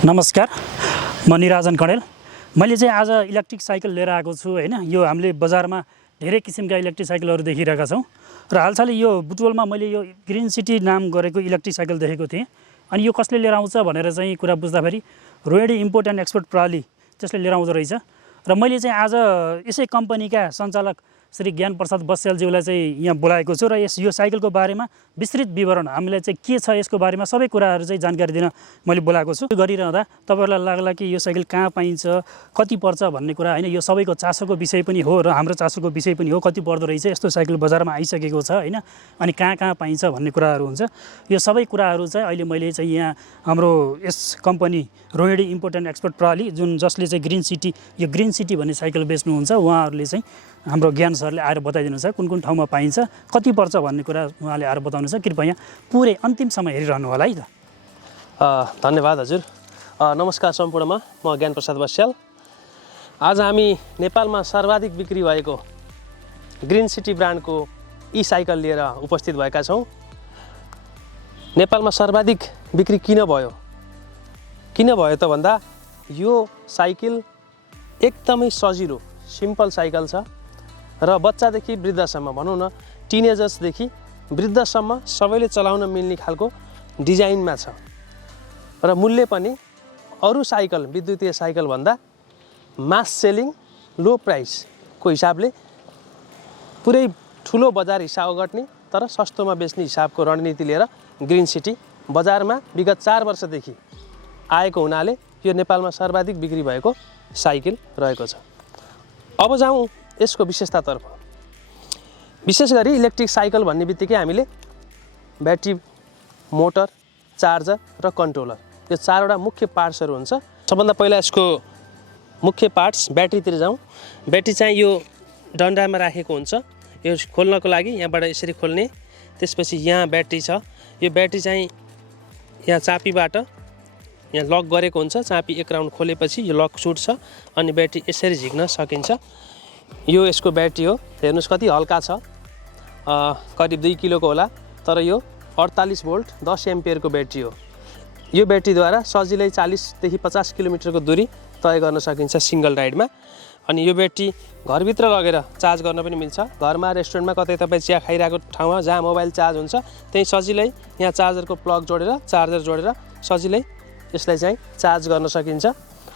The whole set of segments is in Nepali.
नमस्कार, म निराजन कणेल। मैले चाहिँ आज इलेक्ट्रिक साइकल लिएर आएको छु हैन। यो हामीले बजारमा धेरै किसिमका इलेक्ट्रिक साइकलहरू देखिरहेका छौँ र हालसालै यो बुटवलमा मैले यो ग्रिन सिटी नाम गरेको इलेक्ट्रिक साइकल देखेको थिएँ। अनि यो कसले लिएर आउँछ भनेर चाहिँ कुरा बुझ्दाखेरि रोहिणी इम्पोर्ट एन्ड एक्सपोर्ट प्रणाली त्यसले लिएर आउँदो रहेछ। र मैले चाहिँ आज यसै कम्पनीका सञ्चालक श्री ज्ञान प्रसाद बस्यालज्यूलाई चाहिँ यहाँ बोलाएको छु र यो साइकलको बारेमा विस्तृत विवरण हामीलाई चाहिँ के छ यसको बारेमा सबै कुराहरू चाहिँ जानकारी दिन मैले बोलाएको छु। गरिरहँदा तपाईँहरूलाई लाग्ला कि यो साइकल कहाँ पाइन्छ, कति पर्छ भन्ने कुरा हैन। यो सबैको चासोको विषय पनि हो र हाम्रो चासोको विषय पनि हो। कति पर्दो रहेछ यस्तो साइकल बजारमा आइसकेको छ हैन, अनि कहाँ कहाँ पाइन्छ भन्ने कुराहरू हुन्छ। यो सबै कुराहरू चाहिँ अहिले मैले चाहिँ यहाँ हाम्रो यस company Rohini import and export प्रणाली जसले चाहिँ ग्रिन सिटी भन्ने साइकल बेच्नुहुन्छ, उहाँहरूले चाहिँ हाम्रो ज्ञान सरले आएर बताइदिनुहुन्छ कुन कुन ठाउँमा पाइन्छ, कति पर्छ भन्ने कुरा उहाँले आएर बताउनुहुन्छ। कृपया पुरै अन्तिमसम्म हेरिरहनु होला है त। धन्यवाद हजुर। नमस्कार सम्पूर्णमा, म ज्ञान प्रसाद बस्याल। आज हामी नेपालमा सर्वाधिक बिक्री भएको ग्रिन सिटी ब्रान्डको ई साइकल लिएर उपस्थित भएका छौँ। नेपालमा सर्वाधिक बिक्री किन भयो त भन्दा यो साइकल एकदमै सजिलो सिम्पल साइकल छ र बच्चादेखि वृद्धसम्म भनौँ न, टिनेजर्सदेखि वृद्धसम्म सबैले चलाउन मिल्ने खालको डिजाइनमा छ र मूल्य पनि अरू साइकल विद्युतीय साइकल भन्दा मास सेलिङ लो प्राइसको हिसाबले पुरै ठुलो बजार हिसाब गर्ने तर सस्तोमा बेच्ने हिसाबको रणनीति लिएर ग्रिन सिटी बजारमा विगत 4 वर्षदेखि आएको हुनाले यो नेपालमा सर्वाधिक बिक्री भएको साइकल रहेको छ। अब जाउँ यसको विशेषतातर्फ। विशेष गरी इलेक्ट्रिक साइकल भन्ने बित्तिकै हामीले ब्याट्री, मोटर, चार्जर र कन्ट्रोलर, यो 4वटा मुख्य पार्ट्सहरू हुन्छ। सबभन्दा पहिला यसको मुख्य पार्ट्स ब्याट्रीतिर जाउँ। ब्याट्री चाहिँ यो डन्डामा राखेको हुन्छ। यो खोल्नको लागि यहाँबाट यसरी खोल्ने, त्यसपछि यहाँ ब्याट्री छ। यो ब्याट्री चाहिँ यहाँ चापीबाट यहाँ लक गरेको हुन्छ। चापी एक राउन्ड खोलेपछि यो लक छुट्छ अनि ब्याट्री यसरी झिक्न सकिन्छ। यो यसको ब्याट्री हो। हेर्नुहोस् कति हल्का छ, करिब 2 किलोको होला, तर यो 48 भोल्ट 10 एम्पियरको ब्याट्री हो। यो ब्याट्रीद्वारा सजिलै 40देखि 50 किलोमिटरको दूरी तय गर्न सकिन्छ सिङ्गल राइडमा। अनि यो ब्याट्री घरभित्र लगेर चार्ज गर्न पनि मिल्छ। घरमा, रेस्टुरेन्टमा, कतै तपाईँ चिया खाइरहेको ठाउँमा जहाँ मोबाइल चार्ज हुन्छ त्यहीँ सजिलै यहाँ चार्जरको प्लग जोडेर, चार्जर जोडेर सजिलै यसलाई चाहिँ चार्ज गर्न सकिन्छ।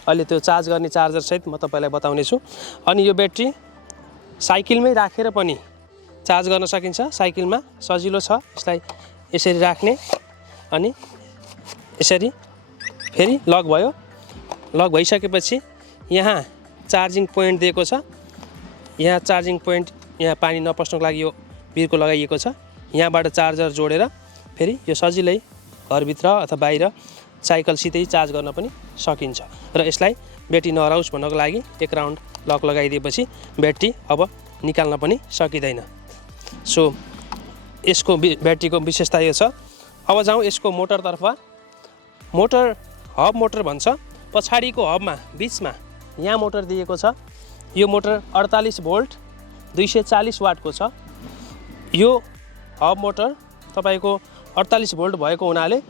अहिले त्यो चार्ज गर्ने चार्जरसहित म तपाईँलाई बताउने छु। अनि यो ब्याट्री साइकलमै राखेर पनि चार्ज गर्न सकिन्छ। साइकलमा सजिलो छ, यसलाई यसरी राख्ने अनि यसरी फेरि लक भयो। लक भइसकेपछि यहाँ चार्जिङ पोइन्ट दिएको छ। यहाँ चार्जिङ पोइन्ट, यहाँ पानी नपस्नको लागि यो बिर्को लगाइएको छ। यहाँबाट चार्जर जोडेर फेरि यो सजिलै घरभित्र अथवा बाहिर साइकलसितै चार्ज गर्न पनि सकिन्छ। र यसलाई ब्याट्री नहराओस् भन्नको लागि एक राउन्ड लक लगाइदिएपछि ब्याट्री अब निकाल्न पनि सकिँदैन। सो यसको ब्याट्रीको विशेषता यो छ। अब जाउँ यसको मोटरतर्फ। मोटर हब मोटर भन्छ। पछाडिको हबमा बिचमा यहाँ मोटर दिएको छ। यो मोटर 48 भोल्ट 240 वाटको छ। यो हब मोटर तपाईँको 48 भोल्ट भएको हुनाले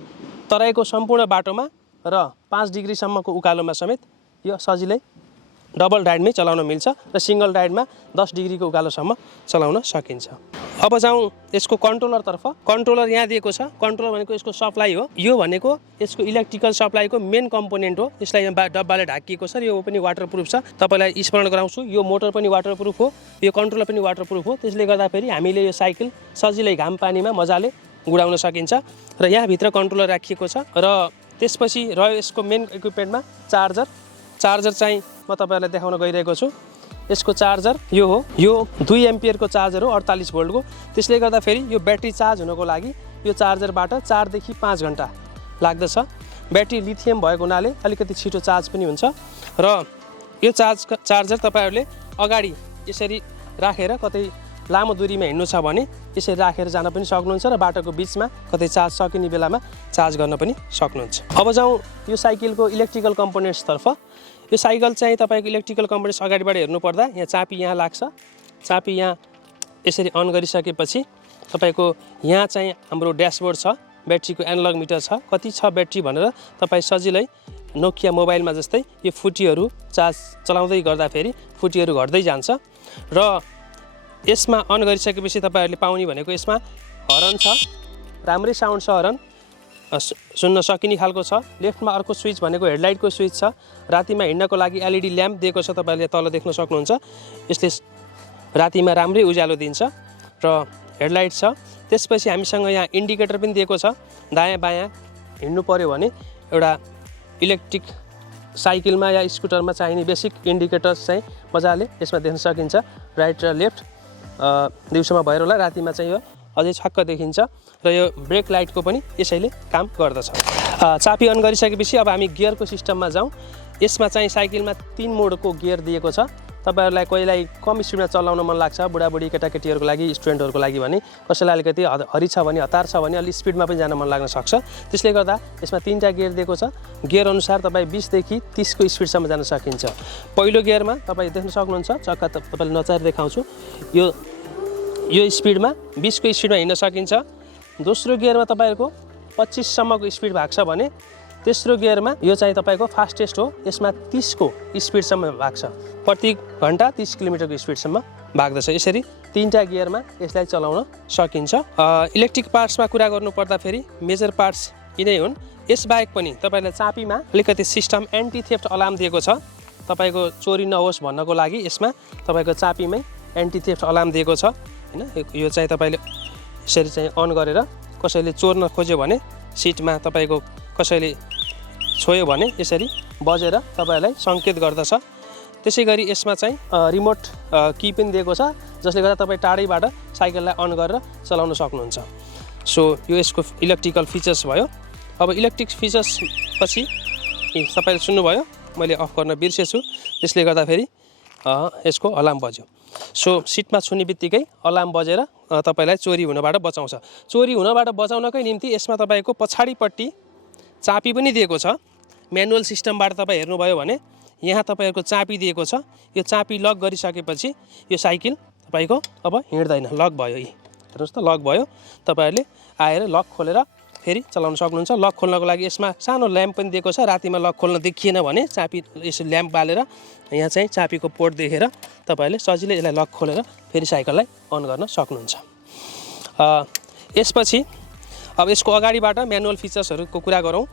तराईको सम्पूर्ण बाटोमा र 5 डिग्रीसम्मको उकालोमा समेत यो सजिलै डबल राइडमै चलाउन मिल्छ र सिङ्गल राइडमा 10 डिग्रीको उकालोसम्म चलाउन सकिन्छ। अब जाउँ यसको कन्ट्रोलरतर्फ। कन्ट्रोलर यहाँ दिएको छ। कन्ट्रोलर भनेको यसको सप्लाई हो। यो भनेको यसको इलेक्ट्रिकल सप्लाईको मेन कम्पोनेन्ट हो। यसलाई यहाँ डब्बाले ढाकिएको छ। यो पनि वाटरप्रुफ छ। तपाईँलाई स्मरण गराउँछु, यो मोटर पनि वाटरप्रुफ हो, यो कन्ट्रोलर पनि वाटरप्रुफ हो। त्यसले गर्दाखेरि हामीले यो साइकल सजिलै घाम पानीमा मजाले गुडाउन सकिन्छ। र यहाँभित्र कन्ट्रोलर राखिएको छ। र त्यसपछि रह्यो यसको मेन इक्विपमेन्टमा चार्जर। चार्जर चाहिँ म तपाईँहरूलाई देखाउन गइरहेको छु। यसको चार्जर यो हो। यो 2 एम्पियरको चार्जर हो, 48 भोल्टको। त्यसले गर्दाखेरि यो ब्याट्री चार्ज हुनको लागि यो चार्जरबाट 4 देखि 5 घन्टा लाग्दछ। ब्याट्री लिथियम भएको हुनाले अलिकति छिटो चार्ज पनि हुन्छ। र यो चार्जर तपाईँहरूले अगाडि यसरी राखेर कतै लामो दूरीमा हिँड्नु छ भने यसरी राखेर जान पनि सक्नुहुन्छ र बाटोको बिचमा कतै चार्ज सकिने बेलामा चार्ज गर्न पनि सक्नुहुन्छ। अब जाउँ यो साइकलको इलेक्ट्रिकल कम्पोनेन्ट्सतर्फ। यो साइकल चाहिँ तपाईँको इलेक्ट्रिकल कम्पोनेन्ट्स अगाडिबाट हेर्नुपर्दा यहाँ चापी यहाँ लाग्छ। चापी यहाँ यसरी अन गरिसकेपछि तपाईँको यहाँ चाहिँ हाम्रो ड्यासबोर्ड छ। ब्याट्रीको एनालग मिटर छ, कति छ ब्याट्री भनेर तपाईँ सजिलै नोकिया मोबाइलमा जस्तै यो फुटीहरू चार्ज चलाउँदै गर्दाखेरि फुटीहरू घट्दै जान्छ र यसमा अन गरिसकेपछि तपाईहरुले पाउने भनेको यसमा हर्न छ, राम्रै साउन्ड छ, हर्न सुन्न सकिने खालको छ। लेफ्टमा अर्को स्विच भनेको हेडलाइटको स्विच छ, रातिमा हिँड्नको लागि एलइडी ल्याम्प दिएको छ, तपाईहरुले तल देख्न सक्नुहुन्छ। यसले रातिमा राम्रै उज्यालो दिन्छ र हेडलाइट छ। त्यसपछि हामीसँग यहाँ इन्डिकेटर पनि दिएको छ, दायाँ बायाँ हिँड्नु पर्यो भने एउटा इलेक्ट्रिक साइकलमा या स्कुटरमा चाहिने बेसिक इन्डिकेटर्स चाहिँ मजाले यसमा देख्न सकिन्छ, राइट र लेफ्ट। दिउँसोमा भएर होला, रातिमा चाहिँ यो अझै छक्क देखिन्छ र यो ब्रेक लाइटको पनि यसैले काम गर्दछ। चाबी अन गरिसकेपछि अब हामी गियरको सिस्टममा जाउँ। यसमा चाहिँ साइकलमा 3 मोडको गियर दिएको छ। तपाईहरुलाई कोहीलाई कम स्पिडमा चलाउन मन लाग्छ, बुढाबुढी केटाकेटीहरूको लागि, स्टुडेन्टहरूको लागि भने, कसैलाई अलिकति हरी छ भने, हतार छ भने अलि स्पिडमा पनि जान मन लाग्न सक्छ। त्यसले गर्दा यसमा 3टा गियर दिएको छ। गियर अनुसार तपाईँ 20 देखि 30 को स्पिडसम्म जान सकिन्छ। पहिलो गियरमा तपाईँ देख्न सक्नुहुन्छ, चक्का तपाईले नचारी देखाउँछु, यो स्पिडमा 20 को स्पिडमा हिँड्न सकिन्छ। दोस्रो गियरमा तपाईहरुको 25 सम्मको स्पिड भाग्छ भने तेस्रो गियरमा यो चाहिँ तपाईको फास्टेस्ट हो, यसमा 30 को स्पिडसम्म भाग्छ। प्रति घण्टा 30 किलोमिटरको स्पिडसम्म भाग्दछ। यसरी 3टा गियरमा यसलाई चलाउन सकिन्छ। इलेक्ट्रिक पार्ट्समा कुरा गर्नु पर्दाखेरि मेजर पार्ट्स यिनै हुन्। यसबाहेक पनि तपाईलाई चाबीमा अलिकति सिस्टम एन्टी थेफ्ट अलार्म दिएको छ। तपाईको चोरी नहोस् भन्नको लागि यसमा तपाईको चाबीमै एन्टी थेफ्ट अलार्म दिएको छ हैन। यो चाहिँ तपाईले यसरी चाहिँ अन गरेर कसैले चोर्न खोज्यो भने, सिटमा तपाईको कसैले छोयो भने यसरी बजेर तपाईलाई सङ्केत गर्दछ। त्यसैगरी यसमा चाहिँ रिमोट की पनि दिएको छ, जसले गर्दा तपाईँ टाढैबाट साइकललाई अन गरेर चलाउन सक्नुहुन्छ। सो यो यसको इलेक्ट्रिकल फिचर्स भयो। अब इलेक्ट्रिक फिचर्स पछि तपाईले सुन्नुभयो, मैले अफ गर्न बिर्सेछु, त्यसले गर्दाखेरि यसको अलार्म बज्यो। सो सिटमा छुने बित्तिकै अलार्म बजेर तपाईलाई चोरी हुनबाट बचाउँछ। चोरी हुनबाट बचाउनकै निम्ति यसमा तपाईको पछाडिपट्टि चाबी पनि दिएको छ। म्यानुअल सिस्टमबाट तपाईँ हेर्नुभयो भने यहाँ तपाईहरुको चाबी दिएको छ। यो चाबी लक गरिसकेपछि यो साइकल तपाईको अब हिँड्दैन, लक भयो। हेर्नुहोस् त, लक भयो। तपाईहरुले आएर लक खोलेर फेरि चलाउन सक्नुहुन्छ। लक खोल्नको लागि यसमा सानो ल्याम्प पनि दिएको छ। रातिमा लक खोल्न देखिएन भने चाबी यसो ल्याम्प बालेर यहाँ चाहिँ चाबीको पोर्ट देखेर तपाईहरुले सजिलै यसलाई लक खोलेर फेरि साइकललाई अन गर्न सक्नुहुन्छ। यसपछि अब यसको अगाडिबाट म्यानुअल फिचर्सहरूको कुरा गरौँ।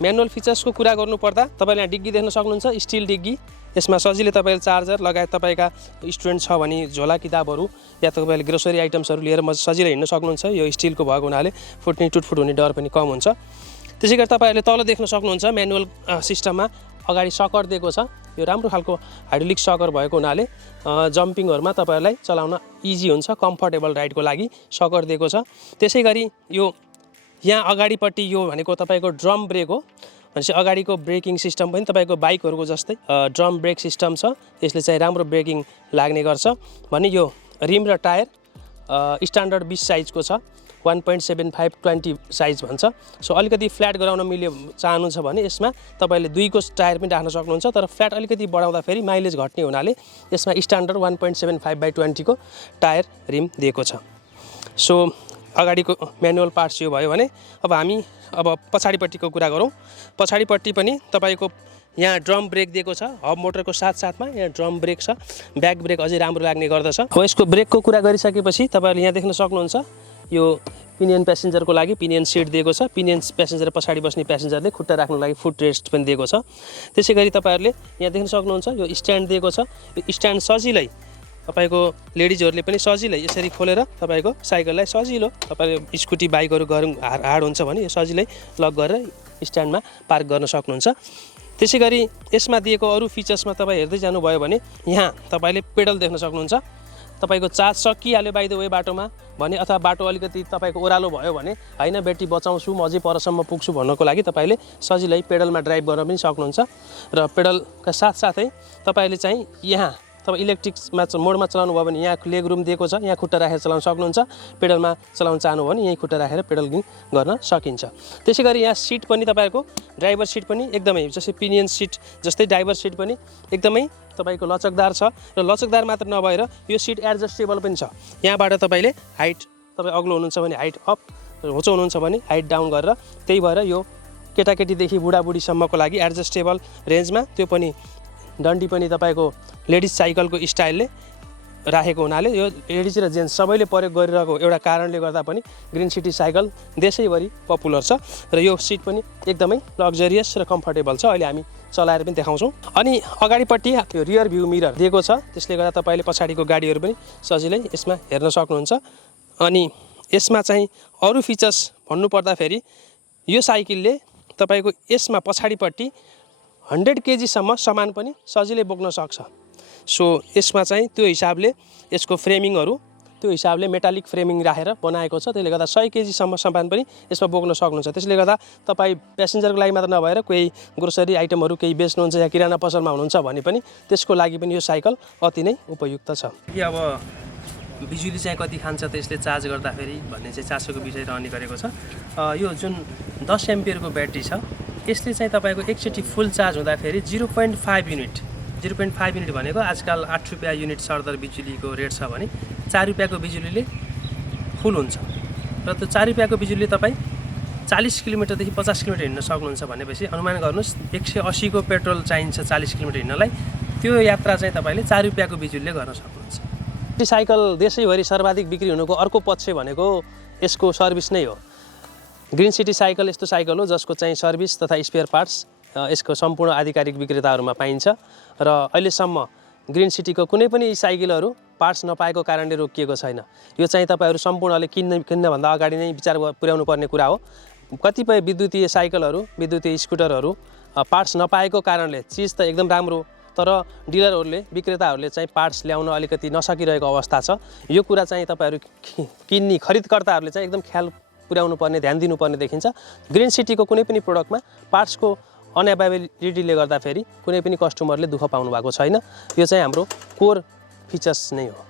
म्यानुअल फिचर्सको कुरा गर्नुपर्दा तपाईले यहाँ डिग्गी देख्न सक्नुहुन्छ, स्टिल डिग्गी। यसमा सजिलै तपाईले चार्जर लगायत तपाईका स्टुडेन्ट छ भने झोला किताबहरू या तपाईले ग्रोसरी आइटम्सहरू लिएर सजिलै हिँड्न सक्नुहुन्छ। यो स्टिलको भएको हुनाले फुट्ने टुटफुट हुने डर पनि कम हुन्छ। त्यसैगरी तपाईहरुले तल देख्न सक्नुहुन्छ, म्यानुअल सिस्टममा अगाडि सकर दिएको छ। यो राम्रो खालको हाइड्रोलिक सकर भएको हुनाले जम्पिङहरुमा तपाईहरुलाई चलाउन इजी हुन्छ, कम्फर्टेबल राइडको लागि सकर दिएको छ। त्यसैगरी यो यहाँ अगाडिपट्टि यो भनेको तपाईको ड्रम ब्रेक हो। भनेपछि अगाडिको ब्रेकिङ सिस्टम पनि तपाईको बाइकहरूको जस्तै ड्रम ब्रेक सिस्टम छ। यसले चाहिँ राम्रो ब्रेकिङ लाग्ने गर्छ। भने यो रिम र टायर स्ट्यान्डर्ड 20 साइजको छ, 1.75/20 साइज भन्छ। सो अलिकति फ्ल्याट गराउन चाहनुहुन्छ भने यसमा तपाईले 2 को टायर पनि राख्न सक्नुहुन्छ। तर फ्ल्याट अलिकति बढाउँदाखेरि माइलेज घट्ने हुनाले यसमा स्ट्यान्डर्ड 1.75/20 को टायर रिम दिएको छ। सो अगाडिको म्यानुअल पार्ट्स यो भयो भने अब हामी पछाडिपट्टिको कुरा गरौँ। पछाडिपट्टि पनि तपाईको यहाँ ड्रम ब्रेक दिएको छ। हब मोटरको साथसाथमा यहाँ ड्रम ब्रेक छ। ब्याक ब्रेक अझै राम्रो लाग्ने गर्दछ। हो यसको ब्रेकको कुरा गरिसकेपछि तपाईहरुले यहाँ देख्न सक्नुहुन्छ, यो पिनियन प्यासेन्जरको लागि पिनियन सिट दिएको छ। पिनियन प्यासेन्जर पछाडि बस्ने प्यासेन्जरले खुट्टा राख्नको लागि फुट रेस्ट पनि दिएको छ। त्यसैगरी तपाईहरुले यहाँ देख्न सक्नुहुन्छ, यो स्ट्यान्ड दिएको छ। यो स्ट्यान्ड सजिलै तपाईको लेडिजहरुले पनि सजिलै यसरी खोलेर तपाईको साइकललाई सजिलो, तपाईले स्कुटी बाइकहरु हार्ड हुन्छ भने यो सजिलै लक गरेर स्ट्यान्डमा पार्क गर्न सक्नुहुन्छ। त्यसैगरी यसमा दिएको अरु फिचर्समा तपाई हेर्दै जानुभयो भने यहाँ तपाईले पेडल देख्न सक्नुहुन्छ। तपाईको चार्ज सकिहाल्यो बाइ द वे बाटोमा भने, अथवा बाटो अलिकति तपाईको ओरालो भयो भने हैन बेटी बचाउँछु म अझै परसम्म पुग्छु भन्नको लागि तपाईले सजिलै पेडलमा ड्राइभ गर्न पनि सक्नुहुन्छ। र पेडलका साथसाथै तपाईले चाहिँ यहाँ तपाईँ इलेक्ट्रिकमा मोडमा चलाउनु भयो भने यहाँ लेग रुम दिएको छ। यहाँ खुट्टा राखेर चलाउन सक्नुहुन्छ। पेडलमा चलाउन चाहनु भने यही खुट्टा राखेर पेडलिङ गर्न सकिन्छ। त्यसैगरी यहाँ सिट पनि तपाईहरुको ड्राइभर सिट पनि एकदमै जस्तै पिनियन सिट जस्तै ड्राइभर सिट पनि एकदमै तपाईको लचकदार छ। र लचकदार मात्र नभएर यो सिट एडजस्टेबल पनि छ। यहाँबाट तपाईले हाइट, तपाई अग्लो हुनुहुन्छ भने हाइट अप, होचो हुनुहुन्छ भने हाइट डाउन गरेर, त्यही भएर यो केटाकेटीदेखि बुढाबुढीसम्मको लागि एडजस्टेबल रेन्जमा, त्यो पनि डन्डी पनि तपाईँको लेडिज साइकलको स्टाइलले राखेको हुनाले यो लेडिज र जेन्ट्स सबैले प्रयोग गरिरहेको एउटा कारणले गर्दा पनि ग्रिन सिटी साइकल देशैभरि पपुलर छ र यो सिट पनि एकदमै लग्जरियस र कम्फर्टेबल छ। अहिले हामी चलाएर पनि देखाउँछौँ। अनि अगाडिपट्टि यो रियर भ्यू मिरर दिएको छ, त्यसले गर्दा तपाईँले पछाडिको गाडीहरू पनि सजिलै यसमा हेर्न सक्नुहुन्छ। अनि यसमा चाहिँ अरू फिचर्स भन्नुपर्दाखेरि यो साइकलले तपाईँको यसमा पछाडिपट्टि 100 केजीसम्म सामान पनि सजिलै बोक्न सक्छ। सो यसमा चाहिँ त्यो हिसाबले यसको फ्रेमिङहरू त्यो हिसाबले मेटालिक फ्रेमिङ राखेर बनाएको छ, त्यसले गर्दा 100 केजीसम्म सामान पनि यसमा बोक्न सक्नुहुन्छ। त्यसले गर्दा तपाईँ प्यासेन्जरको लागि मात्र नभएर कोही ग्रोसरी आइटमहरू केही बेच्नुहुन्छ या किराना पसलमा हुनुहुन्छ भने पनि त्यसको लागि पनि यो साइकल अति नै उपयुक्त छ। अब बिजुली चाहिँ कति खान्छ त यसले चार्ज गर्दाखेरि भन्ने चाहिँ चासोको विषय रहने गरेको छ। यो जुन 10 एम्पियरको ब्याट्री छ यसले चाहिँ तपाईँको एकचोटि फुल चार्ज हुँदाखेरि 0.5 युनिट 0.5 युनिट भनेको आजकल 8 रुपियाँ युनिट सरदर बिजुलीको रेट छ भने 4 रुपियाँको बिजुलीले फुल हुन्छ र त्यो 4 रुपियाँको बिजुलीले तपाईँ 40 किलोमिटरदेखि 50 किलोमिटर हिँड्न सक्नुहुन्छ भनेपछि अनुमान गर्नुहोस् 180 को पेट्रोल चाहिन्छ 40 किलोमिटर हिँड्नलाई, त्यो यात्रा चाहिँ तपाईँले 4 रुपियाँको बिजुलीले गर्न सक्नुहुन्छ। यो साइकल देशैभरि सर्वाधिक बिक्री हुनुको अर्को पक्ष भनेको यसको सर्भिस नै हो। ग्रिन सिटी साइकल यस्तो साइकल हो जसको चाहिँ सर्भिस तथा स्पेयर पार्ट्स यसको सम्पूर्ण आधिकारिक विक्रेताहरूमा पाइन्छ र अहिलेसम्म ग्रिन सिटीको कुनै पनि साइकलहरू पार्ट्स नपाएको कारणले रोकिएको छैन। यो चाहिँ तपाईँहरू सम्पूर्णले किन्नभन्दा अगाडि नै विचार पुर्याउनु पर्ने कुरा हो। कतिपय विद्युतीय साइकलहरू विद्युतीय स्कुटरहरू पार्ट्स नपाएको कारणले चिज त एकदम राम्रो तर डिलरहरूले विक्रेताहरूले चाहिँ पार्ट्स ल्याउन अलिकति नसकिरहेको अवस्था छ। यो कुरा चाहिँ तपाईँहरू किन्ने खरिदकर्ताहरूले चाहिँ एकदम ख्याल पुर्याउनु पर्ने ध्यान दिनुपर्ने देखिन्छ। ग्रिन सिटीको कुनै पनि प्रोडक्टमा पार्ट्सको अनएभाइलेबिलिटीले गर्दाखेरि कुनै पनि कस्टमरले दुःख पाउनु भएको छैन। यो चाहिँ हाम्रो कोर फिचर्स नै हो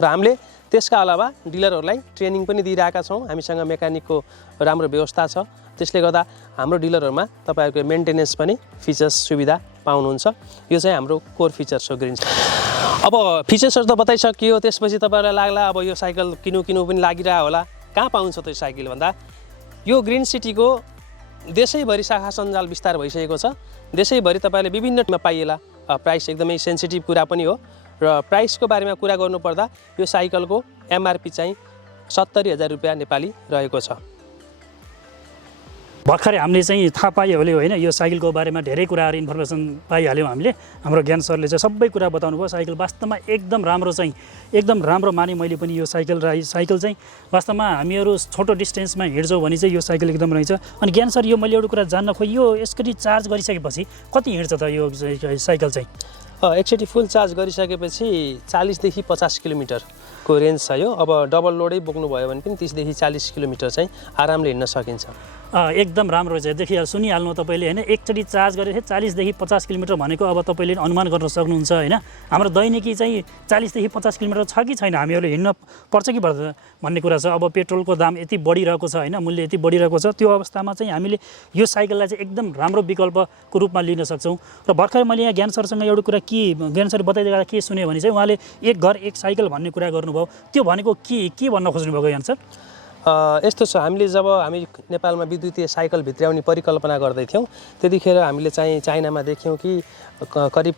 र हामीले त्यसका अलावा डिलरहरूलाई ट्रेनिङ पनि दिइरहेका छौँ। हामीसँग मेकानिकको राम्रो व्यवस्था छ, त्यसले गर्दा हाम्रो डिलरहरूमा तपाईँहरूको मेन्टेनेन्स पनि फिचर्स सुविधा पाउनुहुन्छ। यो चाहिँ हाम्रो कोर फिचर्स हो ग्रिन सिटी। अब फिचर्सहरू त बताइसकियो, त्यसपछि तपाईँहरूलाई लाग्ला अब यो साइकल किनु पनि लागिरह होला। कहाँ पाउँछ त्यो साइकल भन्दा यो ग्रिन सिटीको देशैभरि शाखा सञ्जाल विस्तार भइसकेको छ। देशैभरि तपाईँले विभिन्नमा पाइएला। प्राइस एकदमै सेन्सिटिभ कुरा पनि हो र प्राइसको बारेमा कुरा गर्नुपर्दा यो साइकलको एमआरपी चाहिँ 70,000 रुपियाँ नेपाली रहेको छ। भर्खरै हामीले चाहिँ थाहा पाइहाल्यो होइन, यो साइकलको बारेमा धेरै कुराहरू इन्फर्मेसन पाइहाल्यौँ हामीले। हाम्रो ज्ञान सरले चाहिँ सबै कुरा बताउनु भयो। साइकल वास्तवमा एकदम राम्रो चाहिँ एकदम राम्रो माने मैले पनि यो साइकल चाहिँ वास्तवमा हामीहरू छोटो डिस्टेन्समा हिँड्छौँ भने चाहिँ यो साइकल एकदम रहेछ। अनि ज्ञान सर यो मैले एउटा कुरा जान्न खोजेँ, यो यसरी चार्ज गरिसकेपछि कति हिँड्छ त यो साइकल चाहिँ? एकचोटि फुल चार्ज गरिसकेपछि 40 देखि 50 किलोमिटरको रेन्ज छ यो। अब डबल लोडै बोक्नुभयो भने पनि 30 देखि 40 किलोमिटर चाहिँ आरामले हिँड्न सकिन्छ। एकदम राम्रो रहेछ। देखिहाल सुनिहाल्नु तपाईँले होइन, एकचोटि चार्ज गरेपछि 40 देखि 50 किलोमिटर भनेको अब तपाईँले अनुमान गर्न सक्नुहुन्छ होइन। हाम्रो दैनिकी चाहिँ 40 देखि 50 किलोमिटर छ कि छैन, हामीहरूले हिँड्न पर्छ कि पर्दैन भन्ने कुरा छ। अब पेट्रोलको दाम यति बढिरहेको छ होइन, मूल्य यति बढिरहेको छ, त्यो अवस्थामा चाहिँ हामीले यो साइकललाई चाहिँ एकदम राम्रो विकल्पको रूपमा लिन सक्छौँ। र भर्खर मैले यहाँ ज्ञान सरसँग एउटा कुरा ज्ञान सर बताइदिँदा के सुन्यो भने चाहिँ उहाँले एक घर एक साइकल भन्ने कुरा गर्नुभयो। त्यो भनेको के भन्न खोज्नुभएको ज्ञान सर? यस्तो छ, हामीले जब हामी नेपालमा विद्युतीय साइकल भित्र्याउने परिकल्पना गर्दैथ्यौँ त्यतिखेर हामीले चाहिँ चाइनामा देख्यौँ कि करिब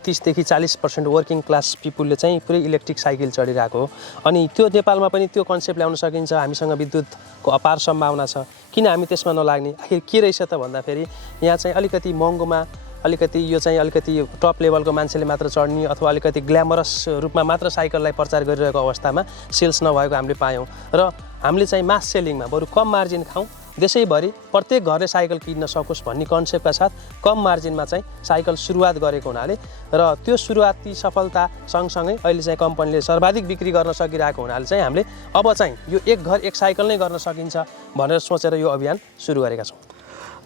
30 देखि 40% वर्किङ क्लास पिपुलले चाहिँ पुरै इलेक्ट्रिक साइकल चढिरहेको हो। अनि त्यो नेपालमा पनि त्यो कन्सेप्ट ल्याउन सकिन्छ। हामीसँग विद्युतको अपार सम्भावना छ, किन हामी त्यसमा नलाग्ने? आखिर के रहेछ त भन्दाखेरि यहाँ चाहिँ अलिकति महँगोमा यो चाहिँ अलिकति टप लेभलको मान्छेले मात्र चढ्ने अथवा अलिकति ग्ल्यामरस रूपमा मात्र साइकललाई प्रचार गरिरहेको अवस्थामा सेल्स नभएको हामीले पायौँ र हामीले चाहिँ मास सेलिङमा बरु कम मार्जिन खाउँ, देशैभरि प्रत्येक घरले साइकल किन्न सकोस् भन्ने कन्सेप्टका साथ कम मार्जिनमा चाहिँ साइकल सुरुवात गरेको हुनाले र त्यो सुरुवाती सफलता सँगसँगै अहिले चाहिँ कम्पनीले सर्वाधिक बिक्री गर्न सकिरहेको हुनाले चाहिँ हामीले अब चाहिँ यो एक घर एक साइकल नै गर्न सकिन्छ भनेर सोचेर यो अभियान सुरु गरेका छौँ।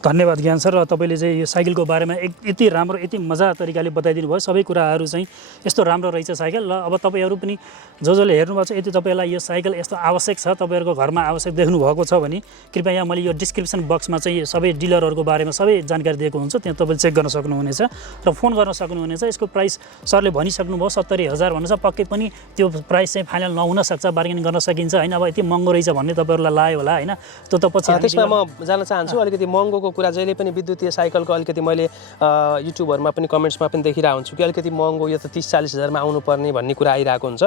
धन्यवाद ज्ञान सर। र तपाईँले चाहिँ यो साइकलको बारेमा यति राम्रो यति मजा तरिकाले बताइदिनु भयो। सबै कुराहरू चाहिँ यस्तो राम्रो रहेछ साइकल। र अब तपाईँहरू पनि जसले हेर्नुभएको छ, यदि तपाईँलाई यो साइकल यस्तो आवश्यक छ, तपाईँहरूको घरमा आवश्यक देख्नु भएको छ भने कृपया मैले यो डिस्क्रिप्सन बक्समा चाहिँ सबै डिलरहरूको बारेमा सबै जानकारी दिएको हुन्छ, त्यहाँ तपाईँले चेक गर्न सक्नुहुनेछ र फोन गर्न सक्नुहुनेछ। यसको प्राइस सरले भनिसक्नुभयो 70,000 भन्नुहोस्, पक्कै पनि त्यो प्राइस चाहिँ फाइनल नहुन सक्छ, बार्गेनिङ गर्न सकिन्छ होइन। अब यति महँगो रहेछ भन्ने तपाईँहरूलाई लाग्यो होला होइन, त्यो त पछि त्यसमा म जान चाहन्छु। अलिकति महँगोको कुरा जहिले पनि विद्युतीय साइकलको अलिकति मैले युट्युबहरूमा पनि कमेन्ट्समा पनि देखिरहेको हुन्छु कि अलिकति महँगो, यो त 30-40 हजारमा आउनुपर्ने भन्ने कुरा आइरहेको हुन्छ।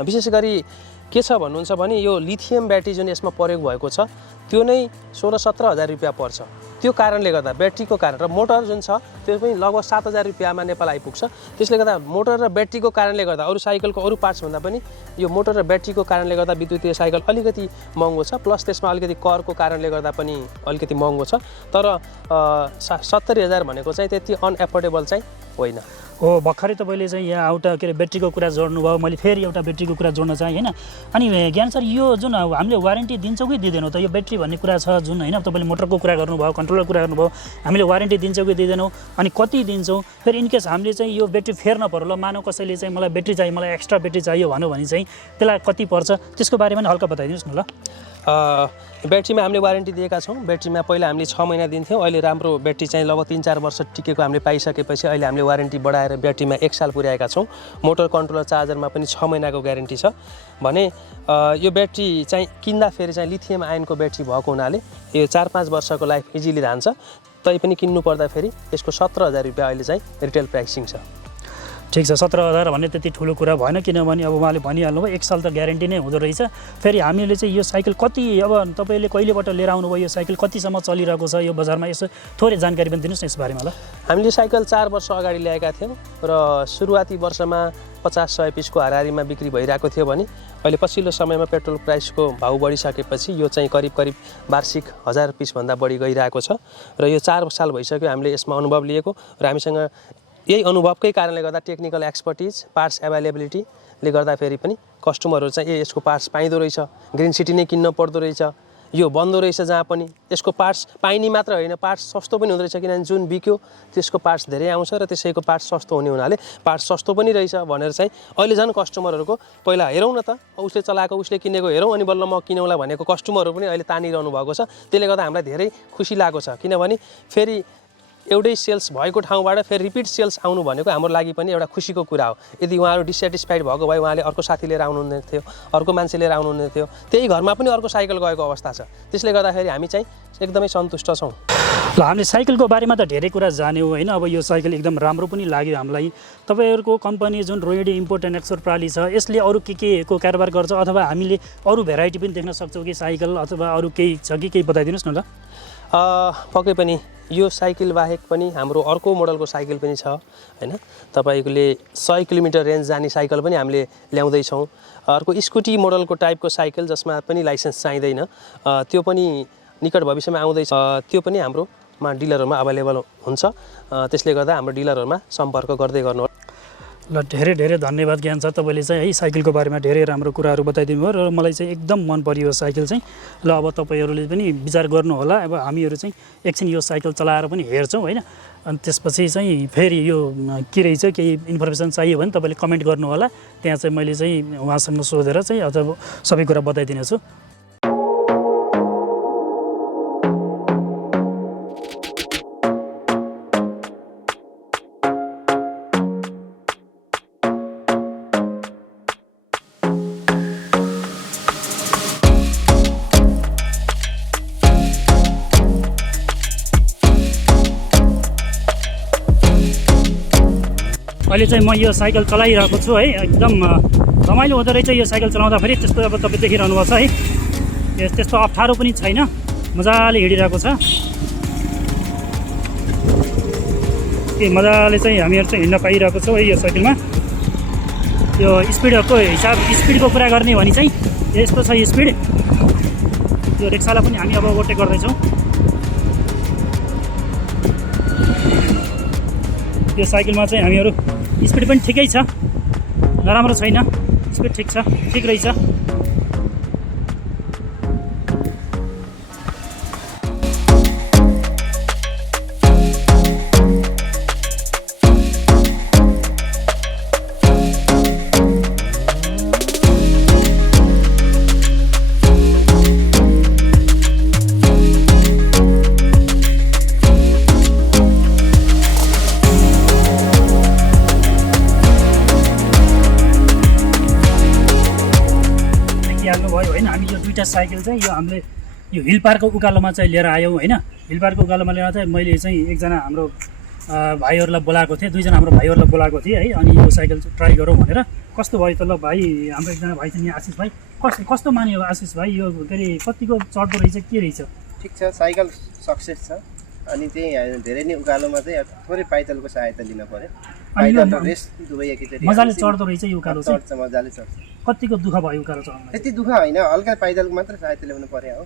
विशेष गरी के छ भन्नुहुन्छ भने यो लिथियम ब्याट्री जुन यसमा प्रयोग भएको छ त्यो नै 16-17 हजार रुपियाँ पर्छ। त्यो कारणले गर्दा ब्याट्रीको कारण र मोटर जुन छ त्यो पनि लगभग 7 हजार रुपियाँमा नेपाल आइपुग्छ। त्यसले गर्दा मोटर र ब्याट्रीको कारणले गर्दा अरू साइकलको अरू पार्ट्सभन्दा पनि यो मोटर र ब्याट्रीको कारणले गर्दा विद्युतीय साइकल अलिकति महँगो छ। प्लस त्यसमा अलिकति करको कारणले गर्दा पनि अलिकति महँगो छ। तर 70 हजार भनेको चाहिँ त्यति अनएफोर्डेबल चाहिँ होइन हो। भर्खरै तपाईँले चाहिँ यहाँ एउटा के अरे ब्याट्रीको कुरा जोड्नुभयो, मैले फेरि एउटा ब्याट्रीको कुरा जोड्न चाहेँ होइन। अनि ज्ञान सर यो जुन हामीले वारेन्टी दिन्छौँ कि दिँदैनौँ त? यो ब्याट्री भन्ने कुरा छ जुन होइन, तपाईँले मोटरको कुरा गर्नुभयो, कन्ट्रोलर कुरा गर्नुभयो, हामीले वारेन्टी दिन्छौँ कि दिँदैनौँ, अनि कति दिन्छौँ? फेरि इनकेस हामीले चाहिँ यो ब्याट्री फेर्न पर्यो, ल मानव कसैले चाहिँ मलाई ब्याट्री चाहियो, मलाई एक्स्ट्रा ब्याट्री चाहियो भन्यो भने चाहिँ त्यसलाई कति पर्छ, त्यसको बारेमा हल्का बताइदिनुहोस् न ल। ब्याट्रीमा हामीले वारेन्टी दिएका छौँ। ब्याट्रीमा पहिला हामीले 6 महिना दिन्थ्यौँ, अहिले राम्रो ब्याट्री चाहिँ लगभग 3-4 वर्ष टिकेको हामीले पाइसकेपछि अहिले हामीले वारेन्टी बढाएर ब्याट्रीमा 1 साल पुर्याएका छौँ। मोटर कन्ट्रोलर चार्जरमा पनि 6 महिनाको ग्यारेन्टी छ भने यो ब्याट्री चाहिँ किन्दाखेरि चाहिँ लिथियम आयनको ब्याट्री भएको हुनाले यो 4-5 वर्षको लाइफ इजिली रहन्छ। तैपनि किन्नु पर्दाखेरि यसको 17 हजार रुपियाँ अहिले चाहिँ रिटेल प्राइसिङ छ। ठिक छ, 17 हजार भन्ने त्यति ठुलो कुरा भएन, किनभने अब उहाँले भनिहाल्नु भयो 1 साल त ग्यारेन्टी नै हुँदो रहेछ। फेरि हामीले चाहिँ यो साइकल कति, अब तपाईँले कहिलेबाट लिएर आउनुभयो, यो साइकल कतिसम्म चलिरहेको छ यो बजारमा, यसो थोरै जानकारी पनि दिनुहोस् न यस बारेमा ल। हामीले साइकल 4 वर्ष अगाडि ल्याएका थियौँ र सुरुवाती वर्षमा 50-100 पिसको हाराहारीमा बिक्री भइरहेको थियो भने अहिले पछिल्लो समयमा पेट्रोल प्राइसको भाउ बढिसकेपछि यो चाहिँ करिब वार्षिक 1000 पिसभन्दा बढी गइरहेको छ र यो 4 साल भइसक्यो हामीले यसमा अनुभव लिएको र हामीसँग यही अनुभवकै कारणले गर्दा टेक्निकल एक्सपर्टिज, पार्ट्स एभाइलेबिलिटीले गर्दाखेरि पनि कस्टमरहरू चाहिँ यसको पार्ट्स पाइँदो रहेछ, ग्रिन सिटी नै किन्न पर्दो रहेछ, यो बन्दो रहेछ जहाँ पनि यसको पार्ट्स पाइने मात्र होइन, पार्ट्स सस्तो पनि हुँदो रहेछ। किनभने जुन बिक्यो त्यसको पार्ट्स धेरै आउँछ र त्यसैको पार्ट्स सस्तो हुने हुनाले पार्ट्स सस्तो पनि रहेछ भनेर चाहिँ अहिले झन् कस्टमरहरूको पहिला हेरौँ न त, उसले चलाएको उसले किनेको हेरौँ अनि बल्ल म किनौँला भनेको कस्टमरहरू पनि अहिले तानिरहनु भएको छ। त्यसले गर्दा हामीलाई धेरै खुसी लागेको छ, किनभने फेरि एउटै सेल्स भएको ठाउँबाट फेरि रिपिट सेल्स आउनु भनेको हाम्रो लागि पनि एउटा खुसीको कुरा हो। यदि उहाँहरू डिसेटिस्फाइड भएको भए उहाँले अर्को साथी लिएर आउनुहुने थियो, अर्को मान्छे लिएर आउनुहुने थियो, त्यही घरमा पनि अर्को साइकल गएको अवस्था छ। त्यसले गर्दाखेरि हामी चाहिँ एकदमै सन्तुष्ट छौँ। ल, हामीले साइकलको बारेमा त धेरै कुरा जान्यौँ होइन। अब यो साइकल एकदम राम्रो पनि लाग्यो हामीलाई। तपाईँहरूको कम्पनी जुन रोहिणी इम्पोर्ट एन्ड एक्सपोर्ट प्राली छ यसले अरू के को कारोबार गर्छ, अथवा हामीले अरू भेराइटी पनि देख्न सक्छौँ कि साइकल, अथवा अरू केही छ कि केही बताइदिनुहोस् न ल। पक्कै पनि यो साइकल बाहेक पनि हाम्रो अर्को मोडलको साइकल पनि छ हैन। तपाईँले 100 किलोमिटर रेन्ज जाने साइकल पनि हामीले ल्याउँदैछौँ। अर्को स्कुटी मोडलको टाइपको साइकल जसमा पनि लाइसेन्स चाहिँदैन, त्यो पनि निकट भविष्यमा आउँदैछ। त्यो पनि हाम्रोमा डिलरहरूमा अभाइलेबल हुन्छ। त्यसले गर्दा हाम्रो डिलरहरूमा सम्पर्क गर्दै गर्नु। ल, धेरै धेरै धन्यवाद ज्ञान सर, तपाईँले चाहिँ है साइकलको बारेमा धेरै राम्रो कुराहरू बताइदिनु भयो र मलाई चाहिँ एकदम मन पर्यो साइकल चाहिँ। ल, अब तपाईँहरूले पनि विचार गर्नु होला। अब हामीहरू चाहिँ एकछिन यो साइकल चलाएर पनि हेर्छौँ होइन, अनि त्यसपछि चाहिँ फेरि यो के रहेछ केही इन्फर्मेसन चाहियो भने तपाईँले कमेन्ट गर्नु होला। त्यहाँ चाहिँ मैले चाहिँ उहाँसँग सोधेर चाहिँ अथवा सबै कुरा बताइदिनेछु। अहिले चाहिँ म यो साइकल चलाइरहेको छु है, एकदम रमाइलो हुँदो रहेछ यो साइकल चलाउँदाखेरि। त्यस्तो अब तपाईँ देखिरहनु भएको छ है, त्यस्तो अप्ठ्यारो पनि छैन, मजाले हिँडिरहेको छ। मजाले चाहिँ हामीहरू चाहिँ हिँड्न पाइरहेको छौँ है यो साइकलमा। यो स्पिडको कुरा गर्ने भने चाहिँ यस्तो छ स्पिड। यो रिक्सालाई पनि हामी अब ओभरटेक गर्दैछौँ। यो साइकलमा चाहिँ हामीहरू स्पिड पनि ठिकै छ, नराम्रो छैन, स्पिड ठिक छ, ठिक रहेछ। साइकल चाहिँ यो हामीले यो हिल पार्कको उकालोमा चाहिँ लिएर आयौँ होइन। हिल पार्कको उकालोमा लिएर चाहिँ मैले चाहिँ एकजना हाम्रो भाइहरूलाई बोलाएको थिएँ, दुईजना हाम्रो भाइहरूलाई बोलाएको थिएँ है। अनि यो साइकल ट्राई गरौँ भनेर। कस्तो भयो त ल भाइ, हाम्रो एकजना भाइ चाहिँ यहाँ आशिष भाइ, कस्तो मान्यो आशिष भाइ, यो के अरे कतिको चढ्दो रहेछ, के रहेछ? ठिक छ, साइकल सक्सेस छ। अनि चाहिँ धेरै नै उकालोमा चाहिँ थोरै पाइतलको सहायता लिन पर्यो। पाइतल र रेस्ट दुवै एकैचोटि मजाले चढ्दो रहेछ यो उकालो चाहिँ। चढ्छ, मजाले चढ्छ। कतिको दुःख भयो उकालो चढ्न? त्यति दुःख होइन, हल्का पाइतलको मात्र सहायता ल्याउनु पर्यो हो।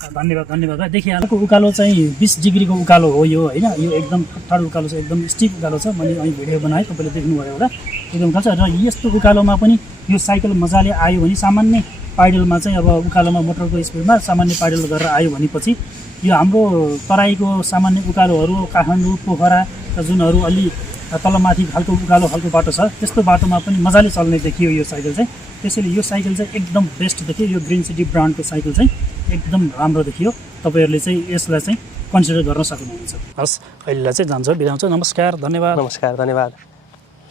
धन्यवाद भाइ। देखिहाल्नु उकालो चाहिँ 20 डिग्रीको उकालो हो यो होइन। यो एकदम ठाडो उकालो छ, एकदम स्टिप उकालो छ। मैले અહીં भिडियो बनाएँ, तपाईँले देख्नुभयो होला, एकदम उकालो छ। र यस्तो उकालोमा पनि यो साइकल मजाले आयो भने सामान्य पाइडलमा चाहिँ अब उकालोमा मोटरको स्पिडमा सामान्य पाइडल गरेर आयो भनेपछि यो हाम्रो तराईको सामान्य उकालोहरू, काठमाडौँ पोखरा जुनहरू अलि तलमाथि खालको उकालो खालको बाटो छ, त्यस्तो बाटोमा पनि मजाले चल्ने देखियो यो साइकल चाहिँ। त्यसैले यो साइकल चाहिँ एकदम बेस्ट देखियो। यो ग्रिन सिटी ब्रान्डको साइकल चाहिँ एकदम राम्रो देखियो। तपाईँहरूले चाहिँ यसलाई चाहिँ कन्सिडर गर्न सक्नुहुन्छ। हस्, अहिलेलाई चाहिँ जान्छ, बिदा हुन्छ। नमस्कार, धन्यवाद। नमस्कार, धन्यवाद।